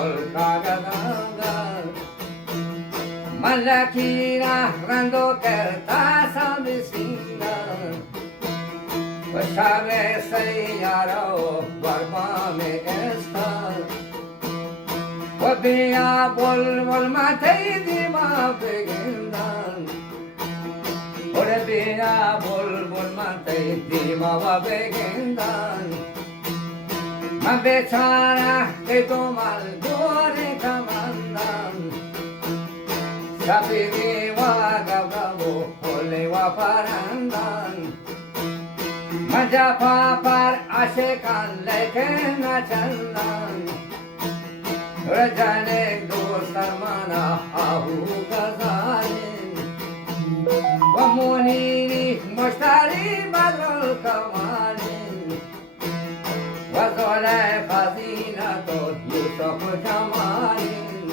molcagadangar Malakira rando kerta sambisinga Sabe sayaro barba me esta Wabia bol bol matay di ma begindan Wabia bol bol matay di ma begindan Mabechara que tomar dore kamandan Sabi wa gababo hole wa parandan Maja papar ashekan leken achandan Rajane dostar mana ahu gazalin Wamunini mushtari badrul kamalin Wazole fazina to Yusuf jamalin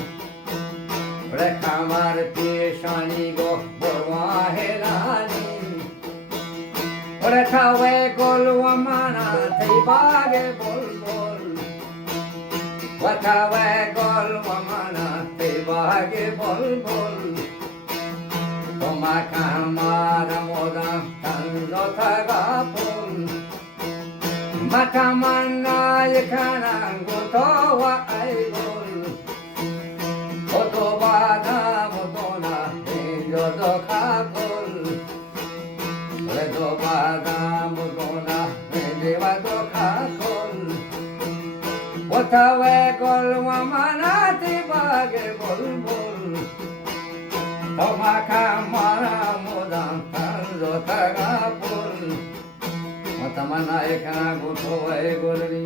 Rekamar pishani go borwa helalin Rekawe gol wamana teibage bol bol Wakawe gol wamana teibage bol bol Toma kamara moda tanzo tagapun Matamana yakana gotowa aigol Otobada motona enjodo kakol Redo bada mudona deva do kakol Watawe kol wamana tibage bol bol Toma kamara mudan tanzo tagapol Watamana ekana gutowa egolri